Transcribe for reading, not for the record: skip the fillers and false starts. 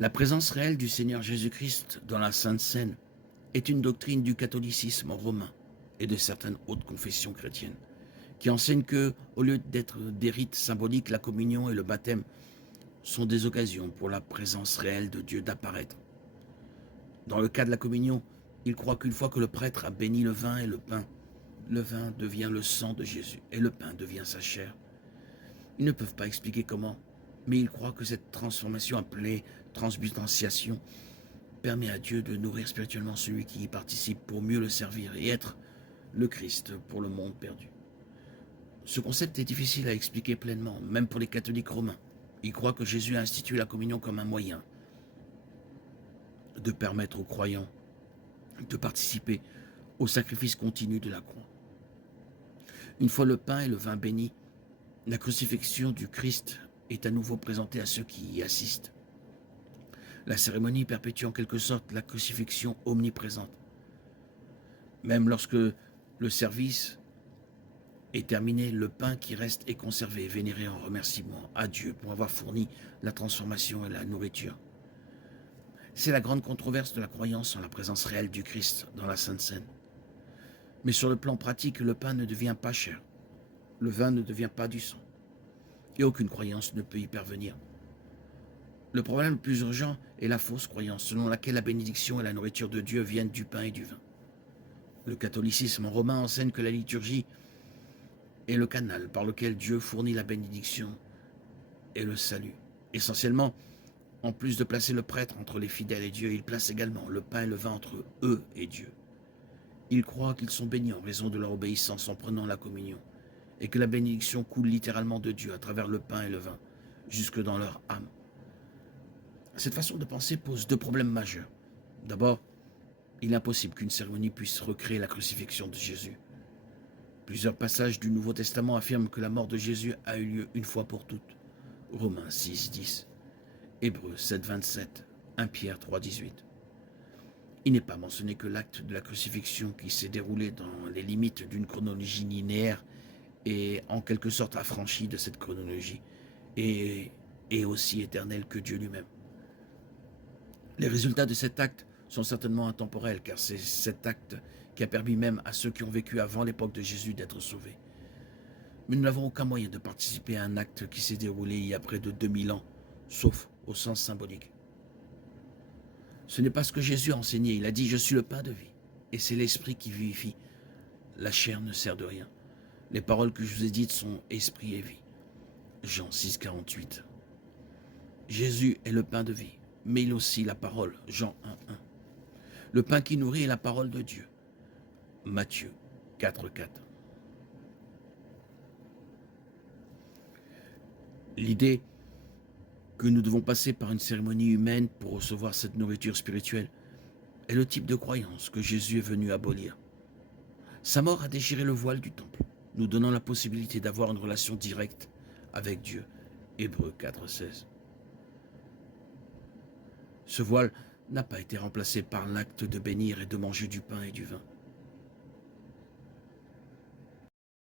La présence réelle du Seigneur Jésus-Christ dans la Sainte Seine est une doctrine du catholicisme romain et de certaines autres confessions chrétiennes, qui enseignent que, au lieu d'être des rites symboliques, la communion et le baptême sont des occasions pour la présence réelle de Dieu d'apparaître. Dans le cas de la communion, ils croient qu'une fois que le prêtre a béni le vin et le pain, le vin devient le sang de Jésus et le pain devient sa chair. Ils ne peuvent pas expliquer comment, mais ils croient que cette transformation appelée transubstantiation permet à Dieu de nourrir spirituellement celui qui y participe pour mieux le servir et être le Christ pour le monde perdu. Ce concept est difficile à expliquer pleinement, même pour les catholiques romains. Ils croient que Jésus a institué la communion comme un moyen de permettre aux croyants de participer au sacrifice continu de la croix. Une fois le pain et le vin bénis, la crucifixion du Christ est à nouveau présentée à ceux qui y assistent. La cérémonie perpétue en quelque sorte la crucifixion omniprésente. Même lorsque le service est terminé, le pain qui reste est conservé et vénéré en remerciement à Dieu pour avoir fourni la transformation et la nourriture. C'est la grande controverse de la croyance en la présence réelle du Christ dans la Sainte Seine. Mais sur le plan pratique, le pain ne devient pas cher. Le vin ne devient pas du sang. Et aucune croyance ne peut y parvenir. Le problème le plus urgent est la fausse croyance, selon laquelle la bénédiction et la nourriture de Dieu viennent du pain et du vin. Le catholicisme romain enseigne que la liturgie est le canal par lequel Dieu fournit la bénédiction et le salut. Essentiellement, en plus de placer le prêtre entre les fidèles et Dieu, il place également le pain et le vin entre eux et Dieu. Ils croient qu'ils sont bénis en raison de leur obéissance en prenant la communion, et que la bénédiction coule littéralement de Dieu à travers le pain et le vin, jusque dans leur âme. Cette façon de penser pose deux problèmes majeurs. D'abord, il est impossible qu'une cérémonie puisse recréer la crucifixion de Jésus. Plusieurs passages du Nouveau Testament affirment que la mort de Jésus a eu lieu une fois pour toutes. Romains 6, 10, Hébreux 7, 27, 1 Pierre 3, 18. Il n'est pas mentionné que l'acte de la crucifixion qui s'est déroulé dans les limites d'une chronologie linéaire est en quelque sorte affranchi de cette chronologie et est aussi éternel que Dieu lui-même. Les résultats de cet acte sont certainement intemporels, car c'est cet acte qui a permis même à ceux qui ont vécu avant l'époque de Jésus d'être sauvés. Mais nous n'avons aucun moyen de participer à un acte qui s'est déroulé il y a près de 2000 ans, sauf au sens symbolique. Ce n'est pas ce que Jésus a enseigné. Il a dit « Je suis le pain de vie » et c'est l'esprit qui vivifie. La chair ne sert de rien. Les paroles que je vous ai dites sont esprit et vie. Jean 6, 48. Jésus est le pain de vie, mais il est aussi la parole. Jean 1, 1. Le pain qui nourrit est la parole de Dieu. Matthieu 4, 4. L'idée que nous devons passer par une cérémonie humaine pour recevoir cette nourriture spirituelle est le type de croyance que Jésus est venu abolir. Sa mort a déchiré le voile du temple, nous donnant la possibilité d'avoir une relation directe avec Dieu. Hébreux 4, 16. Ce voile n'a pas été remplacé par l'acte de bénir et de manger du pain et du vin.